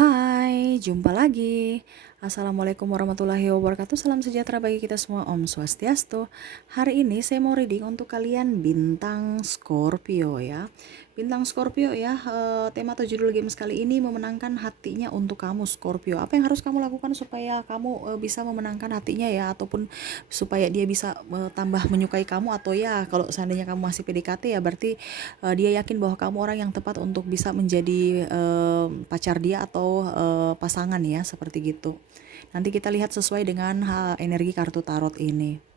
Hai, jumpa lagi. Assalamualaikum warahmatullahi wabarakatuh. Salam sejahtera bagi kita semua. Om Swastiastu. Hari ini saya mau reading untuk kalian bintang Scorpio ya. Bintang Scorpio ya, tema atau judul games kali ini memenangkan hatinya untuk kamu Scorpio. Apa yang harus kamu lakukan supaya kamu bisa memenangkan hatinya ya, ataupun supaya dia bisa tambah menyukai kamu, atau ya kalau seandainya kamu masih PDKT ya berarti dia yakin bahwa kamu orang yang tepat untuk bisa menjadi pacar dia atau pasangan ya, seperti gitu. Nanti kita lihat sesuai dengan energi kartu tarot ini.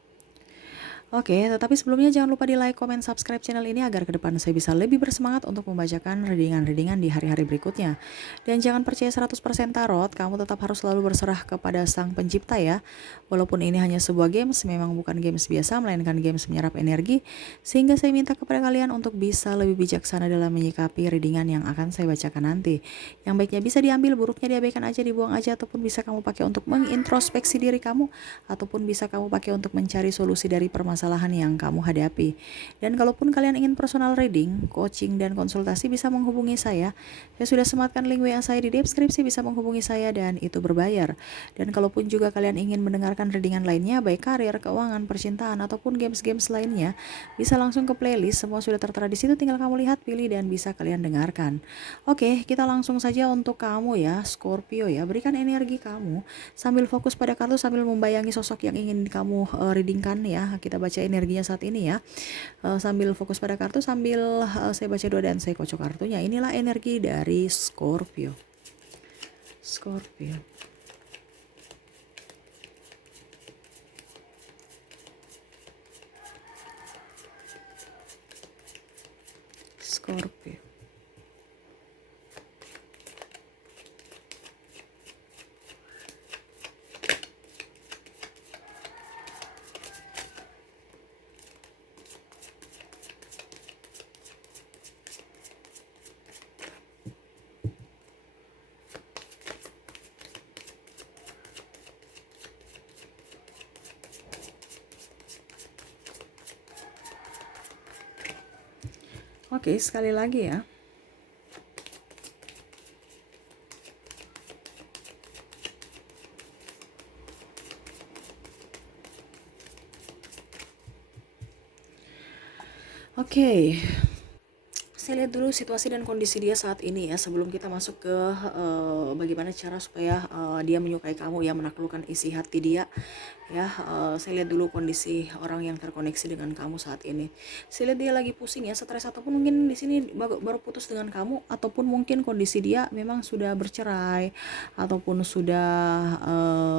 Oke, tetapi sebelumnya jangan lupa di like, komen, subscribe channel ini agar ke depan saya bisa lebih bersemangat untuk membacakan readingan-readingan di hari-hari berikutnya. Dan jangan percaya 100% tarot, kamu tetap harus selalu berserah kepada Sang Pencipta ya. Walaupun ini hanya sebuah games, memang bukan games biasa, melainkan games menyerap energi, sehingga saya minta kepada kalian untuk bisa lebih bijaksana dalam menyikapi readingan yang akan saya bacakan nanti. Yang baiknya bisa diambil, buruknya diabaikan aja, dibuang aja, ataupun bisa kamu pakai untuk mengintrospeksi diri kamu, ataupun bisa kamu pakai untuk mencari solusi dari permasalahan yang kamu hadapi. Dan kalaupun kalian ingin personal reading, coaching, dan konsultasi, bisa menghubungi saya. Saya sudah sematkan link WA saya di deskripsi, bisa menghubungi saya dan itu berbayar. Dan kalaupun juga kalian ingin mendengarkan readingan lainnya, baik karir, keuangan, percintaan, ataupun games-games lainnya, bisa langsung ke playlist, semua sudah tertera di situ, tinggal kamu lihat, pilih, dan bisa kalian dengarkan. Oke, kita langsung saja untuk kamu ya, Scorpio ya. Berikan energi kamu sambil fokus pada kartu, sambil membayangi sosok yang ingin kamu readingkan ya. Kita baca energinya saat ini ya, sambil fokus pada kartu, sambil saya baca doa dan saya kocok kartunya. Inilah energi dari Scorpio. Scorpio. Scorpio. Oke, sekali lagi ya. Oke. Saya lihat dulu situasi dan kondisi dia saat ini ya, sebelum kita masuk ke bagaimana cara supaya dia menyukai kamu ya, menaklukkan isi hati dia ya. Saya lihat dulu kondisi orang yang terkoneksi dengan kamu saat ini. Saya lihat dia lagi pusing ya, stres, ataupun mungkin di sini baru putus dengan kamu, ataupun mungkin kondisi dia memang sudah bercerai, ataupun sudah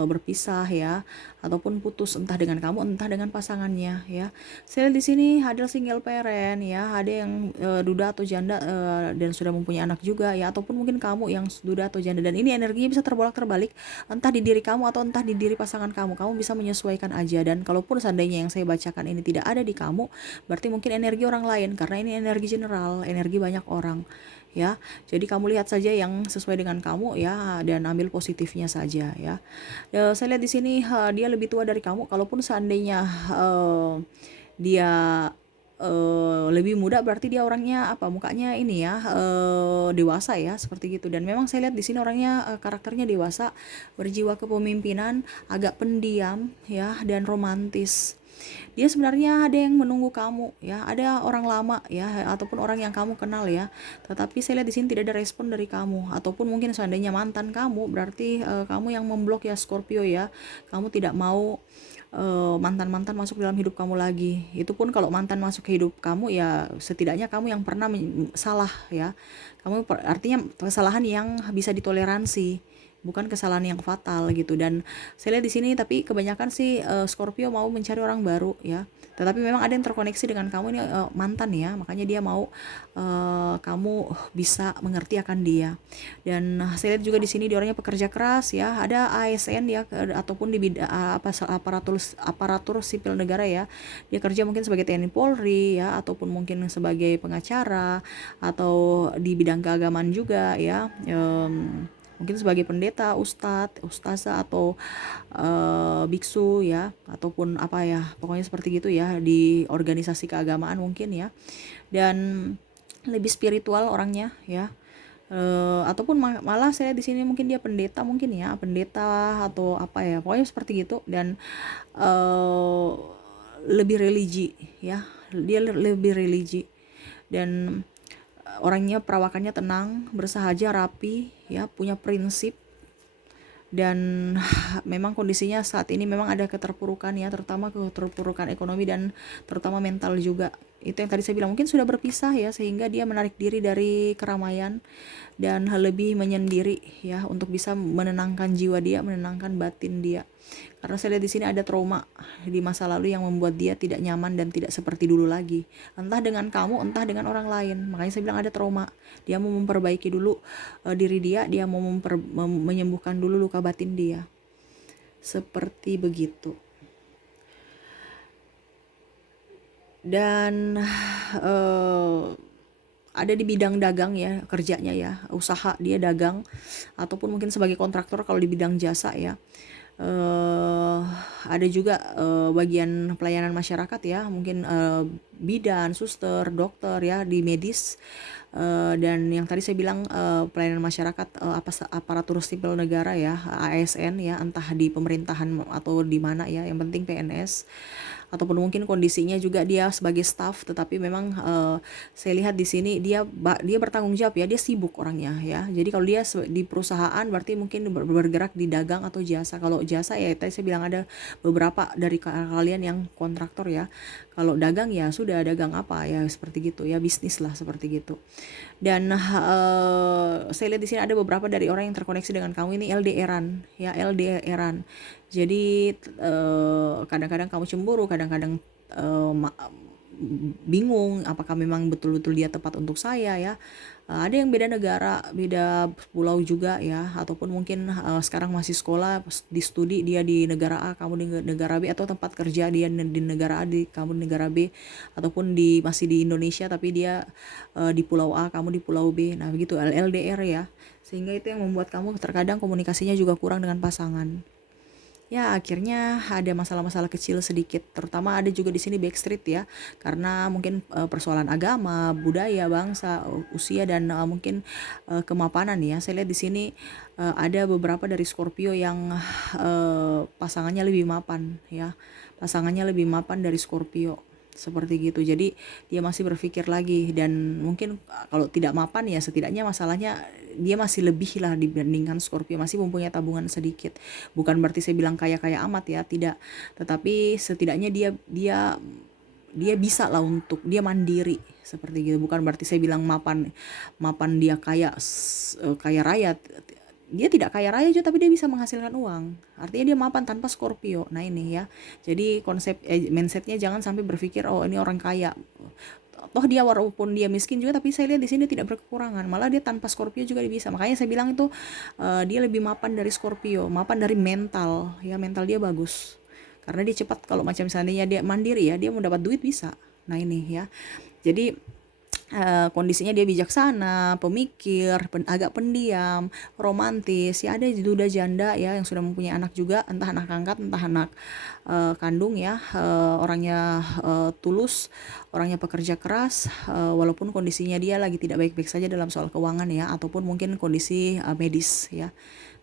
berpisah ya, ataupun putus entah dengan kamu entah dengan pasangannya ya. Saya lihat di sini ada single parent ya, ada yang duda atau janda dan sudah mempunyai anak juga ya, ataupun mungkin kamu yang duda atau janda, dan ini energinya bisa terbolak-terbalik entah di diri kamu atau entah di diri pasangan kamu. Kamu bisa menyesuaikan aja, dan kalaupun seandainya yang saya bacakan ini tidak ada di kamu, berarti mungkin energi orang lain, karena ini energi general, energi banyak orang ya. Jadi kamu lihat saja yang sesuai dengan kamu ya, dan ambil positifnya saja ya. Saya lihat di sini dia lebih tua dari kamu. Kalaupun seandainya dia lebih muda, berarti dia orangnya apa, mukanya ini ya, dewasa ya, seperti gitu. Dan memang saya lihat di sini orangnya karakternya dewasa, berjiwa kepemimpinan, agak pendiam ya, dan romantis. Dia sebenarnya ada yang menunggu kamu ya, ada orang lama ya, ataupun orang yang kamu kenal ya. Tetapi saya lihat di sini tidak ada respon dari kamu, ataupun mungkin seandainya mantan kamu, berarti kamu yang memblok ya, Scorpio ya. Kamu tidak mau mantan-mantan masuk dalam hidup kamu lagi. Itu pun kalau mantan masuk ke hidup kamu ya, setidaknya kamu yang pernah salah ya. Artinya kesalahan yang bisa ditoleransi, bukan kesalahan yang fatal gitu. Dan saya lihat di sini, tapi kebanyakan sih Scorpio mau mencari orang baru ya. Tetapi memang ada yang terkoneksi dengan kamu ini mantan ya, makanya dia mau kamu bisa mengerti akan dia. Dan saya lihat juga di sini dia orangnya pekerja keras ya, ada ASN ya, ataupun di bidang aparatur sipil negara ya. Dia kerja mungkin sebagai TNI Polri ya, ataupun mungkin sebagai pengacara, atau di bidang keagamaan juga ya. Mungkin sebagai pendeta, ustazah, atau biksu ya, ataupun apa ya, pokoknya seperti gitu ya, di organisasi keagamaan mungkin ya. Dan lebih spiritual orangnya ya. Ataupun malah saya di sini mungkin dia pendeta mungkin ya, pendeta atau apa ya, pokoknya seperti gitu. Dan eh, lebih religi ya, dia lebih religi. Dan orangnya perawakannya tenang, bersahaja, rapi ya, punya prinsip. Dan memang kondisinya saat ini memang ada keterpurukan ya, terutama keterpurukan ekonomi dan terutama mental juga. Itu yang tadi saya bilang, mungkin sudah berpisah ya, sehingga dia menarik diri dari keramaian dan lebih menyendiri ya, untuk bisa menenangkan jiwa dia, menenangkan batin dia. Karena saya lihat di sini ada trauma di masa lalu yang membuat dia tidak nyaman dan tidak seperti dulu lagi. Entah dengan kamu, entah dengan orang lain. Makanya saya bilang ada trauma. Dia mau memperbaiki dulu diri dia mau menyembuhkan dulu luka batin dia. Seperti begitu. Dan ada di bidang dagang ya, kerjanya ya, usaha dia dagang, ataupun mungkin sebagai kontraktor kalau di bidang jasa ya. Ada juga bagian pelayanan masyarakat ya, mungkin bidan, suster, dokter ya, di medis. Dan yang tadi saya bilang pelayanan masyarakat, aparatur sipil negara ya, ASN ya, entah di pemerintahan atau di mana ya, yang penting PNS. Ataupun mungkin kondisinya juga dia sebagai staff, tetapi memang saya lihat di sini dia bertanggung jawab ya, dia sibuk orangnya ya. Jadi kalau dia di perusahaan berarti mungkin bergerak di dagang atau jasa. Kalau jasa ya tadi saya bilang ada beberapa dari kalian yang kontraktor ya. Kalau dagang ya sudah, dagang apa ya, seperti gitu ya, bisnis lah seperti gitu. Dan saya lihat di sini ada beberapa dari orang yang terkoneksi dengan kamu ini LDRan ya, LDRan. Jadi kadang-kadang kamu cemburu, kadang-kadang bingung apakah memang betul-betul dia tepat untuk saya ya. Ada yang beda negara, beda pulau juga ya, ataupun mungkin sekarang masih sekolah di studi, dia di negara A, kamu di negara B, atau tempat kerja dia di negara A, kamu di negara B, ataupun masih di Indonesia tapi dia di pulau A, kamu di pulau B. Nah begitu, LDR ya, sehingga itu yang membuat kamu terkadang komunikasinya juga kurang dengan pasangan. Ya akhirnya ada masalah-masalah kecil sedikit, terutama ada juga di sini backstreet ya, karena mungkin persoalan agama, budaya, bangsa, usia, dan mungkin kemapanan ya. Saya lihat di sini ada beberapa dari Scorpio yang pasangannya lebih mapan ya, pasangannya lebih mapan dari Scorpio, seperti gitu. Jadi dia masih berpikir lagi, dan mungkin kalau tidak mapan ya setidaknya masalahnya dia masih lebih lah dibandingkan Scorpio, masih mempunyai tabungan sedikit. Bukan berarti saya bilang kaya-kaya amat ya, tidak. Tetapi setidaknya dia bisa lah untuk dia mandiri, seperti gitu. Bukan berarti saya bilang mapan mapan dia kaya raya. Dia tidak kaya raya juga, tapi dia bisa menghasilkan uang. Artinya dia mapan tanpa Scorpio. Nah ini ya. Jadi konsep mindsetnya jangan sampai berpikir oh ini orang kaya. Toh dia walaupun dia miskin juga, tapi saya lihat di sini tidak berkekurangan. Malah dia tanpa Scorpio juga bisa. Makanya saya bilang itu dia lebih mapan dari Scorpio, mapan dari mental. Ya mental dia bagus. Karena dia cepat, kalau macam misalnya dia mandiri ya, dia mau dapat duit bisa. Nah ini ya. Jadi kondisinya dia bijaksana, pemikir, agak pendiam, romantis ya. Ada duda janda ya yang sudah mempunyai anak juga, entah anak angkat entah anak kandung ya. Orangnya tulus, orangnya pekerja keras, walaupun kondisinya dia lagi tidak baik-baik saja dalam soal keuangan ya, ataupun mungkin kondisi medis ya,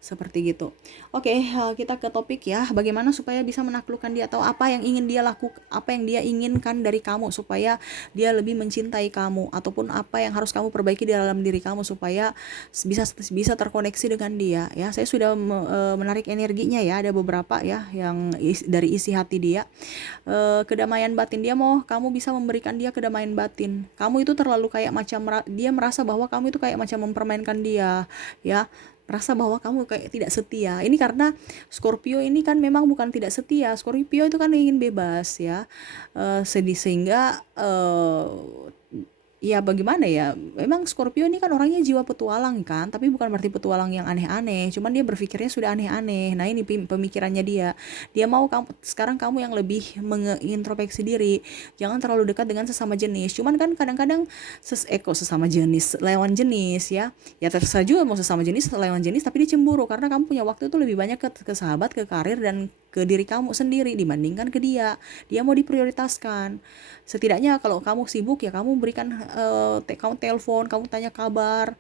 seperti gitu. Oke, kita ke topik ya. Bagaimana supaya bisa menaklukkan dia, atau apa yang ingin dia lakukan, apa yang dia inginkan dari kamu supaya dia lebih mencintai kamu, ataupun apa yang harus kamu perbaiki di dalam diri kamu supaya bisa terkoneksi dengan dia ya. Saya sudah menarik energinya ya. Ada beberapa ya yang dari isi hati dia. Kedamaian batin dia, mau kamu bisa memberikan dia kedamaian batin. Kamu itu terlalu kayak macam dia merasa bahwa kamu itu kayak macam mempermainkan dia ya, merasa bahwa kamu kayak tidak setia. Ini karena Scorpio ini kan memang bukan tidak setia. Scorpio itu kan ingin bebas ya. Sehingga ya bagaimana ya, memang Scorpio ini kan orangnya jiwa petualang kan, tapi bukan berarti petualang yang aneh-aneh, cuman dia berpikirnya sudah aneh-aneh. Nah ini pemikirannya dia mau sekarang kamu yang lebih mengintrospeksi diri, jangan terlalu dekat dengan sesama jenis. Cuman kan kadang-kadang sesama jenis, lawan jenis ya terserah juga mau sesama jenis atau lawan jenis, tapi dia cemburu karena kamu punya waktu itu lebih banyak ke sahabat, ke karir, dan ke diri kamu sendiri dibandingkan ke dia mau diprioritaskan. Setidaknya kalau kamu sibuk ya kamu berikan kamu telepon, kamu tanya kabar,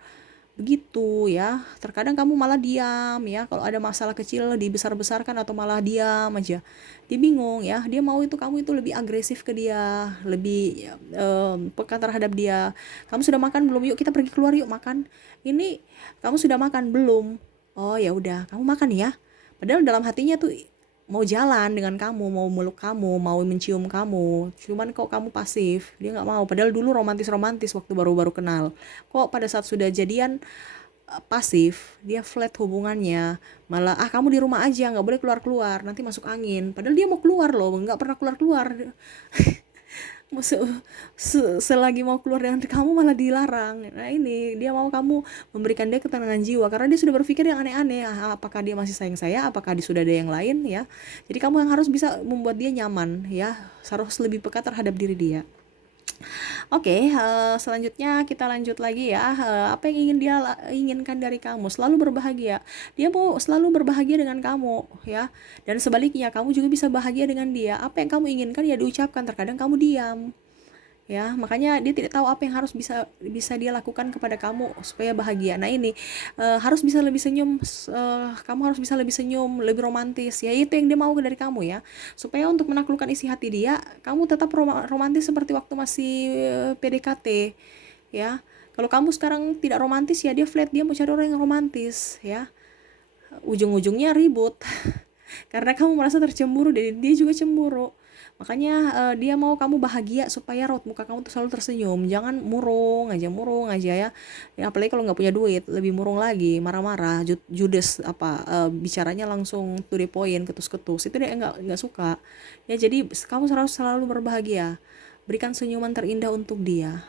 begitu ya. Terkadang kamu malah diam ya, kalau ada masalah kecil dibesar-besarkan atau malah diam aja. Dia bingung ya, dia mau itu kamu itu lebih agresif ke dia, lebih peka terhadap dia. Kamu sudah makan belum? Yuk kita pergi keluar yuk makan. Ini kamu sudah makan belum? Oh ya udah, kamu makan ya. Padahal dalam hatinya tuh mau jalan dengan kamu, mau meluk kamu, mau mencium kamu. Cuman kok kamu pasif, dia nggak mau. Padahal dulu romantis-romantis waktu baru-baru kenal. Kok pada saat sudah jadian pasif, dia flat hubungannya. Malah kamu di rumah aja, nggak boleh keluar-keluar, nanti masuk angin. Padahal dia mau keluar loh, nggak pernah keluar-keluar. Selagi mau keluar dengan kamu malah dilarang. Nah ini dia mau kamu memberikan dia ketenangan jiwa karena dia sudah berpikir yang aneh-aneh. Apakah dia masih sayang saya, apakah dia sudah ada yang lain ya. Jadi kamu yang harus bisa membuat dia nyaman ya, harus lebih peka terhadap diri dia. Oke, selanjutnya kita lanjut lagi ya. Apa yang ingin dia inginkan dari kamu? Selalu berbahagia. Dia mau selalu berbahagia dengan kamu, ya. Dan sebaliknya, kamu juga bisa bahagia dengan dia. Apa yang kamu inginkan ya diucapkan. Terkadang kamu diam, ya. Makanya dia tidak tahu apa yang harus bisa bisa dia lakukan kepada kamu supaya bahagia. Nah ini harus bisa lebih senyum. Kamu harus bisa lebih senyum, lebih romantis. Ya itu yang dia mau dari kamu ya. Supaya untuk menaklukkan isi hati dia, kamu tetap romantis seperti waktu masih PDKT, ya. Kalau kamu sekarang tidak romantis ya dia flat, dia mau cari orang yang romantis, ya. Ujung-ujungnya ribut karena kamu merasa tercemburu dan dia juga cemburu. Makanya dia mau kamu bahagia supaya raut muka kamu tuh selalu tersenyum. Jangan murung aja ya. Apalagi kalau nggak punya duit, lebih murung lagi, marah-marah, judes apa bicaranya langsung to the point, ketus-ketus. Itu dia nggak suka. Ya jadi kamu harus selalu berbahagia. Berikan senyuman terindah untuk dia.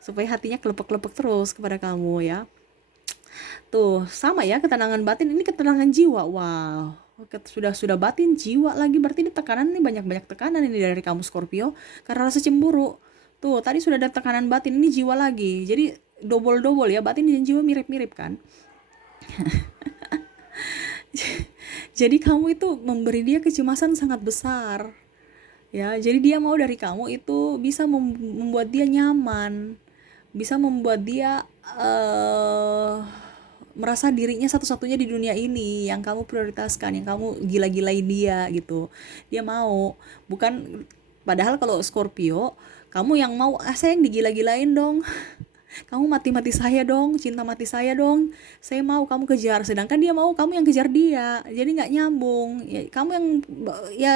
Supaya hatinya kelepek-kelepek terus kepada kamu ya. Tuh, sama ya ketenangan batin, ini ketenangan jiwa. Wow. Sudah batin, jiwa lagi, berarti ini tekanan, ini banyak-banyak tekanan ini dari kamu Scorpio karena rasa cemburu. Tuh, tadi sudah ada tekanan batin, ini jiwa lagi. Jadi double-double ya, batin dan jiwa mirip-mirip kan. Jadi kamu itu memberi dia kecemasan sangat besar. Ya, jadi dia mau dari kamu itu bisa membuat dia nyaman, bisa membuat dia merasa dirinya satu-satunya di dunia ini yang kamu prioritaskan, yang kamu gila-gilain dia gitu. Dia mau, bukan, padahal kalau Scorpio, kamu yang mau, saya yang digila-gilain dong. Kamu mati-mati saya dong, cinta mati saya dong, saya mau kamu kejar, sedangkan dia mau kamu yang kejar dia, jadi nggak nyambung ya. Kamu yang ya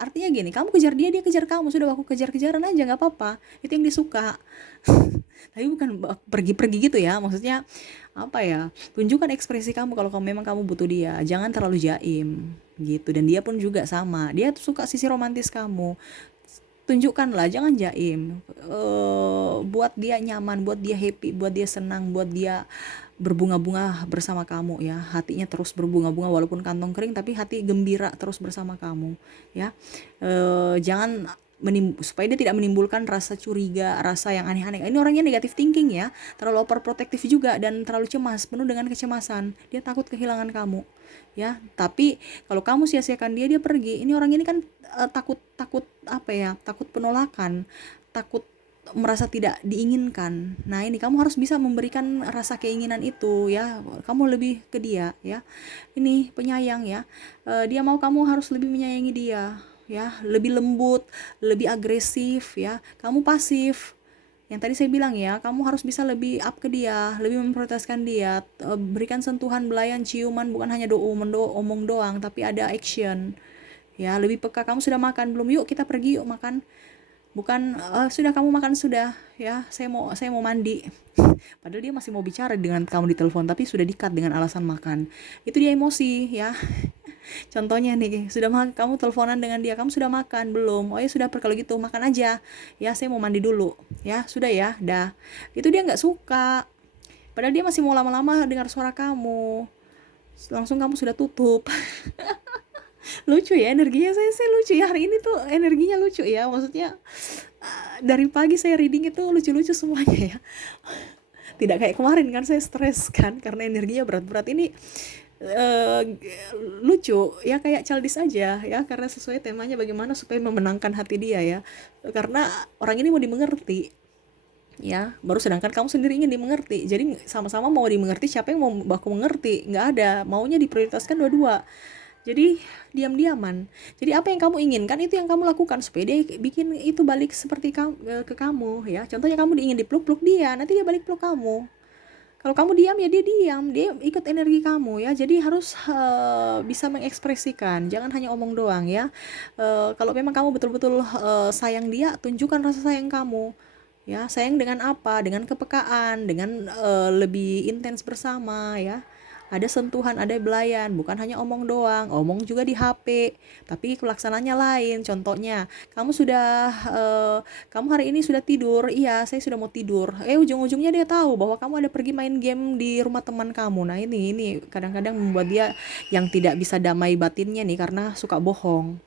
artinya gini, kamu kejar dia, dia kejar kamu, sudah aku kejar-kejaran aja nggak apa-apa, itu yang disuka. Tapi bukan pergi-pergi gitu ya, maksudnya apa ya, tunjukkan ekspresi kamu kalau memang kamu butuh dia, jangan terlalu jaim gitu. Dan dia pun juga sama, dia tuh suka sisi romantis kamu, tunjukkanlah, jangan jaim. Buat dia nyaman, buat dia happy, buat dia senang, buat dia berbunga-bunga bersama kamu ya, hatinya terus berbunga-bunga walaupun kantong kering tapi hati gembira terus bersama kamu ya. Jangan supaya dia tidak menimbulkan rasa curiga, rasa yang aneh-aneh. Ini orangnya negatif thinking ya, terlalu overprotective juga dan terlalu cemas, penuh dengan kecemasan. Dia takut kehilangan kamu ya. Tapi kalau kamu sia-siakan dia, dia pergi. Ini orang ini kan takut apa ya, takut penolakan, takut merasa tidak diinginkan. Nah ini kamu harus bisa memberikan rasa keinginan itu ya, kamu lebih ke dia ya. Ini penyayang ya. Dia mau kamu harus lebih menyayangi dia ya, lebih lembut, lebih agresif ya. Kamu pasif, yang tadi saya bilang ya, kamu harus bisa lebih up ke dia, lebih memprioritaskan dia. Berikan sentuhan, belayan, ciuman, bukan hanya omong doang, tapi ada action ya. Lebih peka, kamu sudah makan belum, yuk kita pergi yuk makan, bukan sudah kamu makan sudah ya, saya mau mandi. Padahal dia masih mau bicara dengan kamu di telepon, tapi sudah di-cut dengan alasan makan. Itu dia emosi ya. Contohnya nih, kamu teleponan dengan dia, kamu sudah makan belum? Oh ya sudah, kalau gitu makan aja ya, saya mau mandi dulu ya, sudah ya, dah. Itu dia nggak suka, padahal dia masih mau lama-lama dengar suara kamu, langsung kamu sudah tutup. Lucu ya energinya, saya lucu ya hari ini tuh, energinya lucu ya, maksudnya dari pagi saya reading itu lucu-lucu semuanya ya. Tidak kayak kemarin kan, saya stres kan karena energinya berat-berat. Ini lucu ya, kayak childish aja ya, karena sesuai temanya bagaimana supaya memenangkan hati dia ya, karena orang ini mau dimengerti ya. Baru sedangkan kamu sendiri ingin dimengerti. Jadi sama-sama mau dimengerti, siapa yang mau baku mengerti? Nggak ada. Maunya diprioritaskan dua-dua. Jadi diam-diaman. Jadi apa yang kamu inginkan itu yang kamu lakukan supaya dia bikin itu balik seperti kamu, ke kamu ya. Contohnya kamu ingin dipeluk-peluk dia, nanti dia balik peluk kamu. Kalau kamu diam ya dia diam, dia ikut energi kamu ya. Jadi harus bisa mengekspresikan, jangan hanya omong doang ya. Kalau memang kamu betul-betul sayang dia, tunjukkan rasa sayang kamu. Ya, sayang dengan apa? Dengan kepekaan, dengan lebih intens bersama ya. Ada sentuhan, ada belayan, bukan hanya omong doang. Omong juga di HP, tapi pelaksananya lain. Contohnya, kamu hari ini sudah tidur. Iya, saya sudah mau tidur. Ujung-ujungnya dia tahu bahwa kamu ada pergi main game di rumah teman kamu. Nah, ini kadang-kadang membuat dia yang tidak bisa damai batinnya nih karena suka bohong.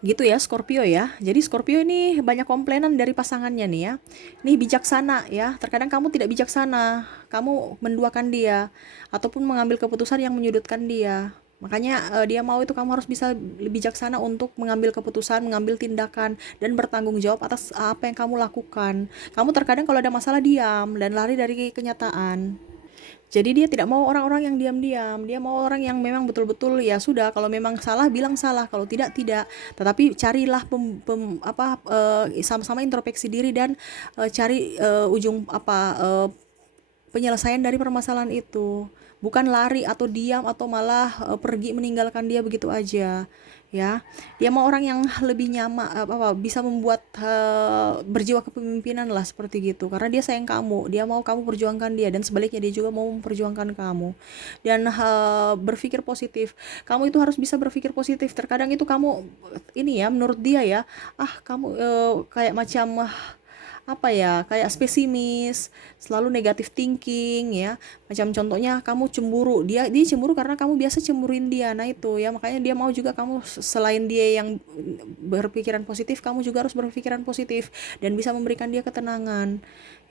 Gitu ya Scorpio ya. Jadi Scorpio ini banyak komplainan dari pasangannya nih ya. Nih bijaksana ya. Terkadang kamu tidak bijaksana. Kamu menduakan dia ataupun mengambil keputusan yang menyudutkan dia. Makanya dia mau itu kamu harus bisa lebih bijaksana untuk mengambil keputusan, mengambil tindakan dan bertanggung jawab atas apa yang kamu lakukan. Kamu terkadang kalau ada masalah diam dan lari dari kenyataan. Jadi dia tidak mau orang-orang yang diam-diam, dia mau orang yang memang betul-betul ya sudah kalau memang salah bilang salah, kalau tidak tidak. Tetapi carilah sama-sama introspeksi diri dan cari ujung penyelesaian dari permasalahan itu. Bukan lari atau diam atau malah pergi meninggalkan dia begitu aja. Ya, dia mau orang yang lebih nyaman bisa membuat berjiwa kepemimpinan lah seperti gitu karena dia sayang kamu, dia mau kamu perjuangkan dia dan sebaliknya dia juga mau memperjuangkan kamu dan berpikir positif. Kamu itu harus bisa berpikir positif. Terkadang itu kamu ini ya menurut dia ya, kamu kayak macam apa ya, kayak spesimis, selalu negatif thinking ya. Macam contohnya kamu cemburu, dia cemburu karena kamu biasa cemburuin dia. Nah itu ya, makanya dia mau juga kamu selain dia yang berpikiran positif, kamu juga harus berpikiran positif dan bisa memberikan dia ketenangan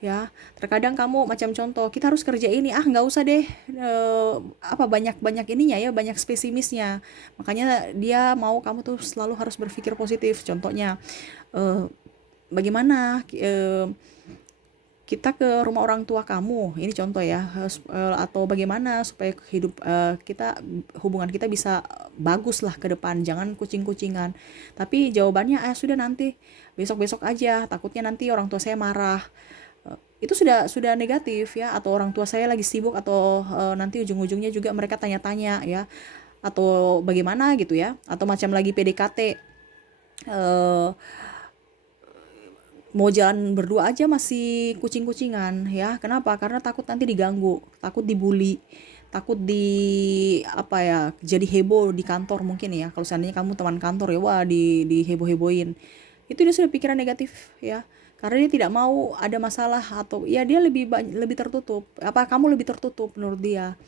ya. Terkadang kamu macam contoh, kita harus kerja ini, nggak usah deh banyak ininya ya, banyak spesimisnya. Makanya dia mau kamu tuh selalu harus berpikir positif. Contohnya eh, bagaimana kita ke rumah orang tua kamu, ini contoh ya, atau bagaimana supaya hubungan kita bisa bagus lah ke depan, jangan kucing-kucingan. Tapi jawabannya sudah nanti besok-besok aja, takutnya nanti orang tua saya marah. Itu sudah negatif ya, atau orang tua saya lagi sibuk, atau nanti ujung-ujungnya juga mereka tanya-tanya ya, atau bagaimana gitu ya, atau macam lagi PDKT, eh, mau jalan berdua aja masih kucing-kucingan ya. Kenapa? Karena takut nanti diganggu, takut dibully, takut jadi heboh di kantor mungkin ya. Kalau seandainya kamu teman kantor ya, wah di heboh-hebohin. Itu dia sudah pikiran negatif ya. Karena dia tidak mau ada masalah, atau ya dia lebih tertutup. Kamu lebih tertutup menurut dia.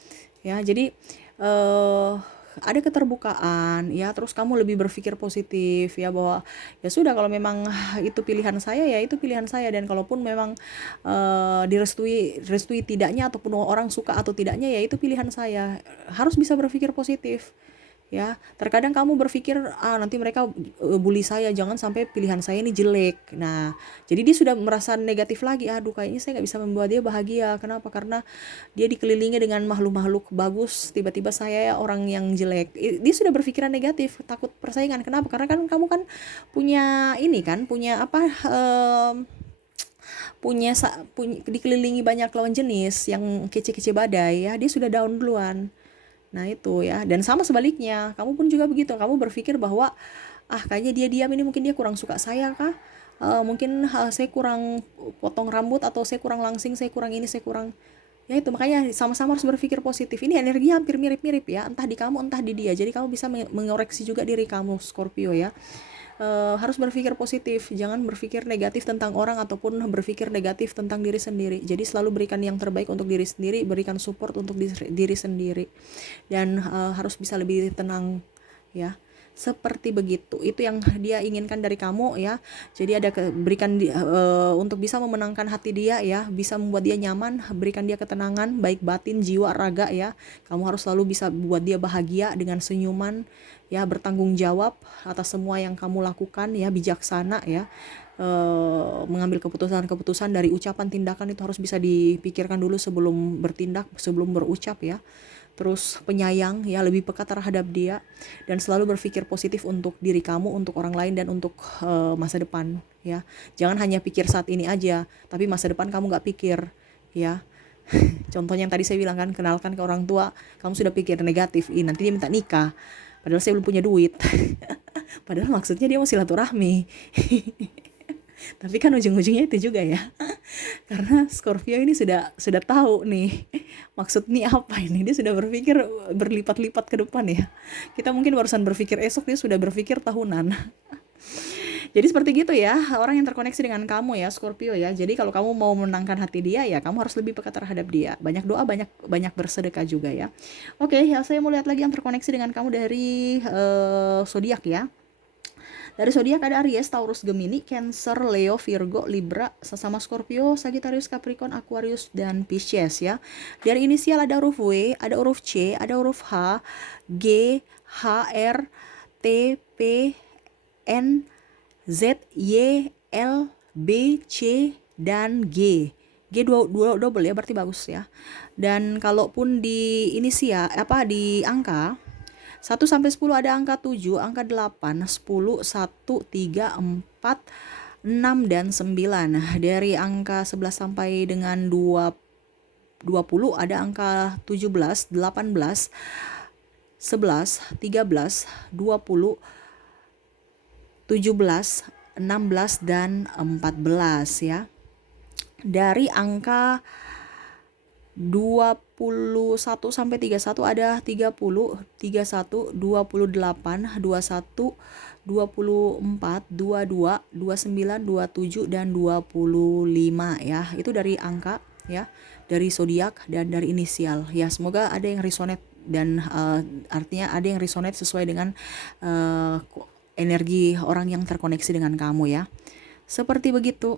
Ya, jadi ada keterbukaan ya, terus kamu lebih berpikir positif ya, bahwa ya sudah kalau memang itu pilihan saya ya itu pilihan saya, dan kalaupun memang direstui tidaknya, ataupun orang suka atau tidaknya ya itu pilihan saya. Harus bisa berpikir positif ya. Terkadang kamu berpikir nanti mereka bully saya, jangan sampai pilihan saya ini jelek. Nah, jadi dia sudah merasa negatif lagi, aduh kayaknya saya nggak bisa membuat dia bahagia. Kenapa? Karena dia dikelilingi dengan makhluk-makhluk bagus, tiba-tiba saya orang yang jelek. Dia sudah berpikiran negatif, takut persaingan. Kenapa? Karena kan kamu kan punya ini kan, punya dikelilingi banyak lawan jenis yang kece-kece badai ya, dia sudah down duluan. Nah itu ya, dan sama sebaliknya, kamu pun juga begitu. Kamu berpikir bahwa kayaknya dia diam ini mungkin dia kurang suka saya kah? Mungkin saya kurang potong rambut, atau saya kurang langsing, saya kurang ini, saya kurang ya. Itu makanya sama-sama harus berpikir positif. Ini energi hampir mirip-mirip ya, entah di kamu entah di dia. Jadi kamu bisa mengoreksi juga diri kamu Scorpio ya. Harus berpikir positif, jangan berpikir negatif tentang orang ataupun berpikir negatif tentang diri sendiri. Jadi selalu berikan yang terbaik untuk diri sendiri, berikan support untuk diri sendiri, dan harus bisa lebih tenang ya. Seperti begitu, itu yang dia inginkan dari kamu ya. Jadi berikan untuk bisa memenangkan hati dia ya, bisa membuat dia nyaman, berikan dia ketenangan baik batin, jiwa, raga ya. Kamu harus selalu bisa buat dia bahagia dengan senyuman ya, bertanggung jawab atas semua yang kamu lakukan ya, bijaksana ya. mengambil keputusan-keputusan dari ucapan, tindakan itu harus bisa dipikirkan dulu sebelum bertindak, sebelum berucap ya. Terus penyayang ya, lebih peka terhadap dia, dan selalu berpikir positif untuk diri kamu, untuk orang lain, dan untuk masa depan ya. Jangan hanya pikir saat ini aja, tapi masa depan kamu nggak pikir ya. Contohnya yang tadi saya bilang kan, kenalkan ke orang tua, kamu sudah pikir negatif, nanti dia minta nikah, padahal saya belum punya duit. Padahal maksudnya dia mau silaturahmi. Tapi kan ujung-ujungnya itu juga ya. Karena Scorpio ini sudah tahu nih maksud nih apa ini. Dia sudah berpikir berlipat-lipat ke depan ya. Kita mungkin barusan berpikir esok, dia sudah berpikir tahunan. Jadi seperti gitu ya, orang yang terkoneksi dengan kamu ya, Scorpio ya. Jadi kalau kamu mau menangkan hati dia ya, kamu harus lebih peka terhadap dia. Banyak doa, banyak bersedekah juga ya. Oke, ya saya mau lihat lagi yang terkoneksi dengan kamu dari zodiak ya. Dari zodiak ada Aries, Taurus, Gemini, Cancer, Leo, Virgo, Libra, sesama Scorpio, Sagittarius, Capricorn, Aquarius, dan Pisces ya. Dari inisial ada huruf W, ada huruf C, ada huruf H, G, H, R, T, P, N, Z, Y, L, B, C, dan G. G dua double ya, berarti bagus ya. Dan kalaupun di inisial di angka 1 sampai 10 ada angka 7, angka 8, 10, 1, 3, 4, 6, dan 9. Nah, dari angka 11 sampai dengan 20 ada angka 17, 18, 11, 13, 20, 17, 16, dan 14 ya. Dari angka 21 sampai 31 ada 30, 31, 28, 21, 24, 22, 29, 27, dan 25 ya. Itu dari angka ya, dari zodiak dan dari inisial ya. Semoga ada yang resonate dan artinya ada yang resonate sesuai dengan energi orang yang terkoneksi dengan kamu ya. Seperti begitu.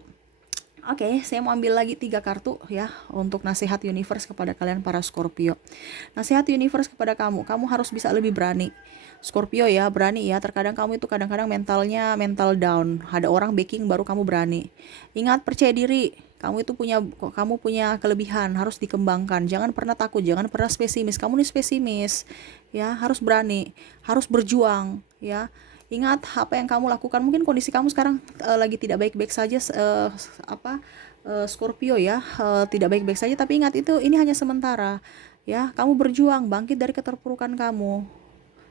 Oke, saya mau ambil lagi 3 kartu ya untuk nasihat universe kepada kalian para Scorpio. Nasihat universe kepada kamu harus bisa lebih berani. Scorpio ya, berani ya. Terkadang kamu itu kadang-kadang mental down. Ada orang backing baru kamu berani. Ingat, percaya diri. Kamu punya kelebihan, harus dikembangkan. Jangan pernah takut, jangan pernah pesimis. Kamu nih pesimis. Ya, harus berani, harus berjuang ya. Ingat apa yang kamu lakukan. Mungkin kondisi kamu sekarang lagi tidak baik-baik saja, Scorpio ya, tidak baik-baik saja. Tapi ingat, ini hanya sementara ya. Kamu berjuang bangkit dari keterpurukan kamu,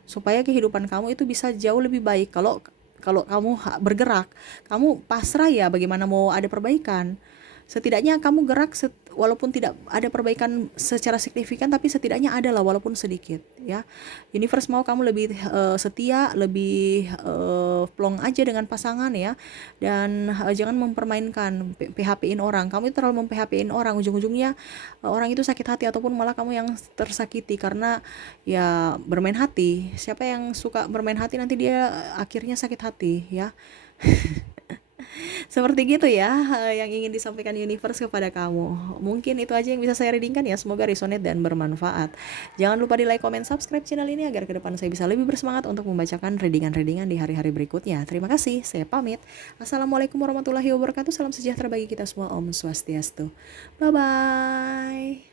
supaya kehidupan kamu itu bisa jauh lebih baik. Kalau kamu bergerak, kamu pasrah ya, bagaimana mau ada perbaikan. Setidaknya kamu gerak walaupun tidak ada perbaikan secara signifikan, tapi setidaknya ada lah walaupun sedikit ya. Universe mau kamu lebih setia, lebih plong aja dengan pasangan ya. Dan jangan mempermainkan, PHP-in orang. Kamu itu terlalu mem-PHP-in orang, ujung-ujungnya orang itu sakit hati, ataupun malah kamu yang tersakiti karena ya bermain hati. Siapa yang suka bermain hati nanti dia akhirnya sakit hati ya. Seperti gitu ya yang ingin disampaikan universe kepada kamu. Mungkin itu aja yang bisa saya readingkan ya. Semoga resonate dan bermanfaat. Jangan lupa di like, comment, subscribe channel ini agar ke depan saya bisa lebih bersemangat untuk membacakan readingan-readingan di hari-hari berikutnya. Terima kasih, saya pamit. Assalamualaikum warahmatullahi wabarakatuh. Salam sejahtera bagi kita semua. Om Swastiastu. Bye-bye.